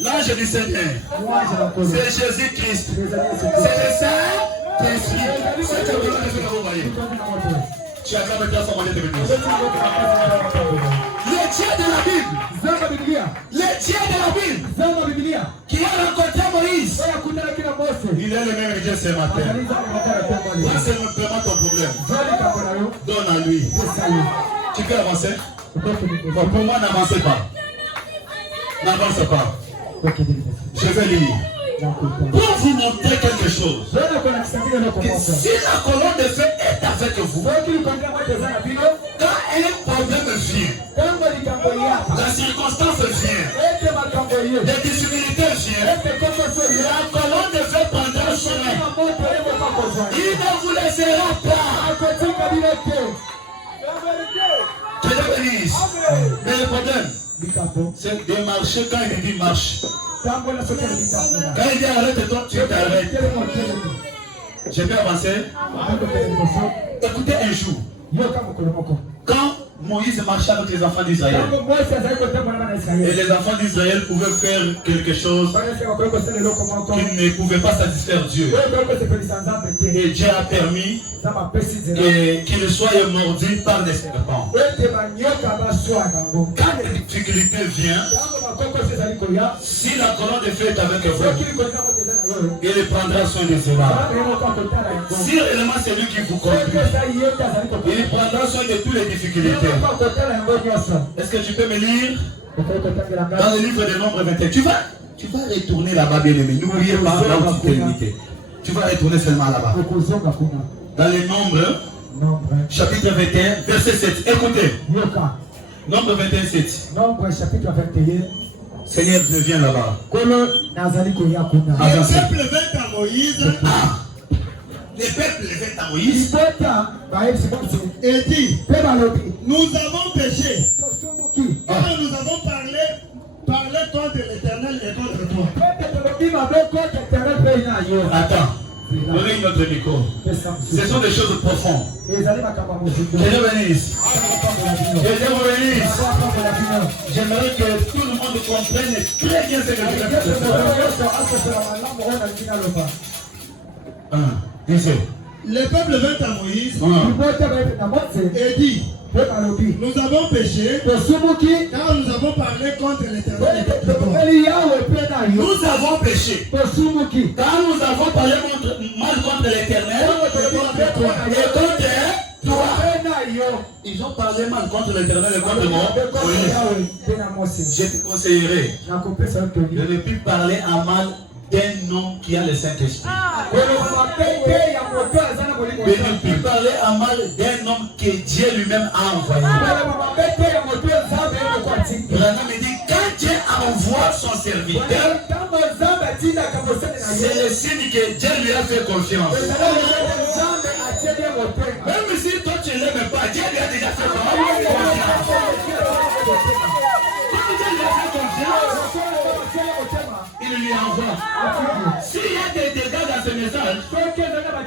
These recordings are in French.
L'ange du Seigneur, c'est Jésus-Christ. C'est le Saint-Esprit. C'est ce que vous voyez. Tu as quand même bien formé de Dieu. Le Dieu de la Bible. Le Dieu de la Bible. Qui a rencontré Moïse. Il est le même Dieu ce matin. Ça c'est simplement ton problème. Donne à lui. Tu peux avancer? Bon, pour moi, n'avancez pas. N'avance pas. Je vais lire. Pour vous montrer quelque chose. Si la colonne de feu est avec vous, quand un problème vient, la circonstance vient, les difficultés viennent, la colonne de feu prendra soin. Il ne vous laissera pas. Que Dieu bénisse. Mais le problème, c'est de marcher quand il dit marche. Quand il dit arrête-toi, tu t'arrêtes. Je vais avancer. Écoutez un jour. Quand Moïse marchait avec les enfants d'Israël, et les enfants d'Israël pouvaient faire quelque chose qui ne pouvait pas satisfaire Dieu. Et Dieu a permis qu'il soit mordu par des serpents. Quand la difficulté vient, si la colonne de feu est avec vous, il prendra soin de cela. Si réellement c'est lui qui vous conduit, il prendra soin de toutes les difficultés. Est-ce que tu peux me lire dans le livre des Nombres 21? Tu vas retourner là-bas, bien aimé. N'oubliez pas là où tu t'es limité. Tu vas retourner seulement là-bas. Dans les Nombres, chapitre 21, verset 7. Écoutez. Nombre 21, 7. Nombre chapitre 21. Seigneur, je viens là-bas. Le peuple vint à Moïse. Les peuples vint à Moïse et dit, nous avons péché. Car nous avons parlé contre l'Éternel et contre toi. Attends, donnez notre micro. Ce sont des choses profondes. Que Dieu bénisse. Que Dieu vous bénisse. J'aimerais que tout le monde comprenne très bien ce que je veux dire. Le peuple vint à Moïse et dit, nous avons péché car nous avons parlé contre l'Éternel et contre toi. Nous avons péché car nous avons parlé mal contre l'Éternel et contre toi. Ils ont parlé mal contre l'Éternel et contre moi. Je te conseillerais de ne plus parler à mal d'un homme qui a le Saint-Esprit. Mais ne plus parler à mal d'un homme que Dieu lui-même a envoyé. Branham me dit, quand Dieu envoie son serviteur, c'est le signe que Dieu lui a fait confiance. Même si toi tu ne l'aimes pas, Dieu lui a déjà fait confiance. Quand Dieu lui a fait confiance, il lui envoie. S'il y a des dégâts dans ce message,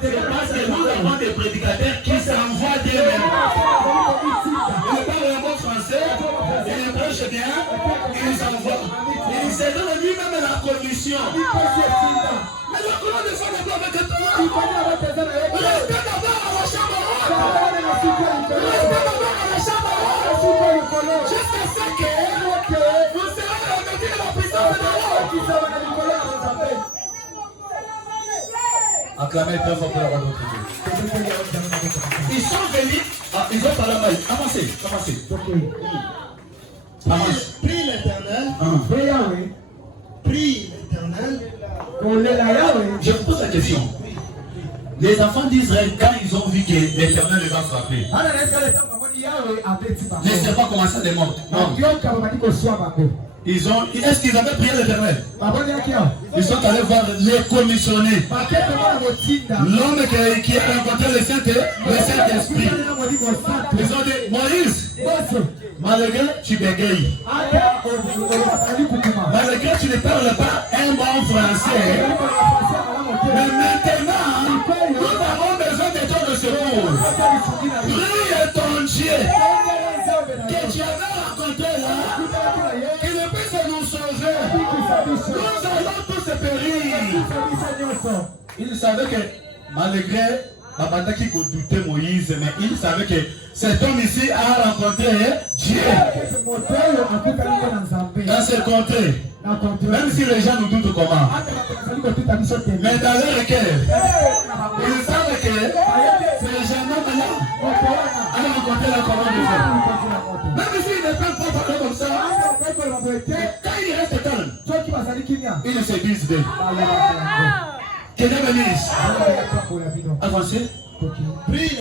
c'est parce que nous avons des prédicateurs qui s'envoient d'eux-mêmes. Ils parlent un mot français, ils prêchent bien, ils s'envoient. Ils se donnent lui-même la condition. Mais la colonne de feu n'est pas avec toi. Restez d'abord à la chambre haute. Restez d'abord à la chambre haute. Jusqu'à ce que vous serez revêtus de la puissance de l'eau. Acclamez très fort pour la voix de notre Dieu. Ils sont venus, ils ont parlé mal. Avancez. Prie l'Éternel. Prie l'Éternel. Je vous pose la question. Les enfants d'Israël, quand ils ont vu que l'Éternel les a frappés, les serpents commençaient à les mordre. Est-ce qu'ils avaient prié l'Éternel? Ils sont allés voir les commissionnés. L'homme qui a rencontré le Saint-Esprit. Ils ont dit, Moïse, malgré tu bégayes, malgré tu ne parles pas un bon français, mais maintenant, nous avons besoin de ton secours. Prie ton Dieu que tu avais rencontré là, qu'il puisse nous sauver. Nous allons tous se périr. Il savait que malgré Babata qui doutait Moïse, mais il savait que cet homme ici a rencontré Dieu. Dans ce contrée, même si les gens nous doutent comment, mais dans leur cœur, ils savent que ces gens-là ont rencontré la commande de Dieu. Même s'ils ne peuvent pas parler comme ça, quand il reste calme, ils se disent d'eux. Que Dieu bénisse. Avancez.